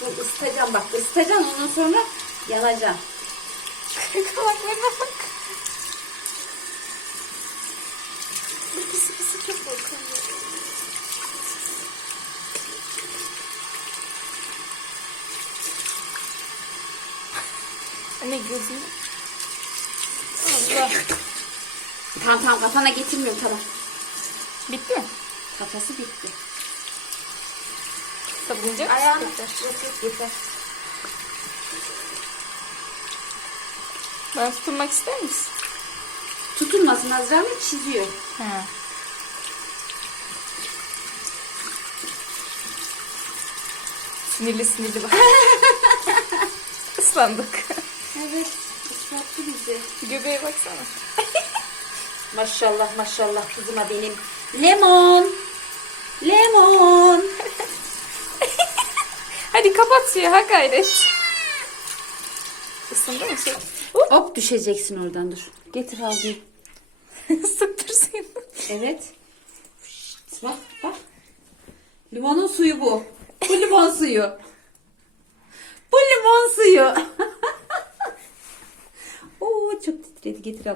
Dur ısıtacağım bak ısıtacağım ondan sonra yanacağım. Kulaklarına bak. Pısı çok korkuyorum. Anne gözünü. Allah. Tamam tamam kafana getirmiyorum tamam. Bitti mi? Kafası bitti. Sabunacak Ayağını yok yeter. Bana tutulmak ister misin? Tutulmasın Azra mı çiziyor. Ha. Sinirli sinirli bak. Islandık. Evet ıslattı bizi. Göbeğe baksana. Maşallah maşallah kızıma benim. Lemon. Hadi kapat suyu ha gayret. Isındı mı su? Hop düşeceksin oradan dur. Getir al bir. Sıktır suyunu. Evet. Şşt, bak bak. Limonun suyu bu. Bu limon suyu. Bu limon suyu. Oo çok titredi getir al.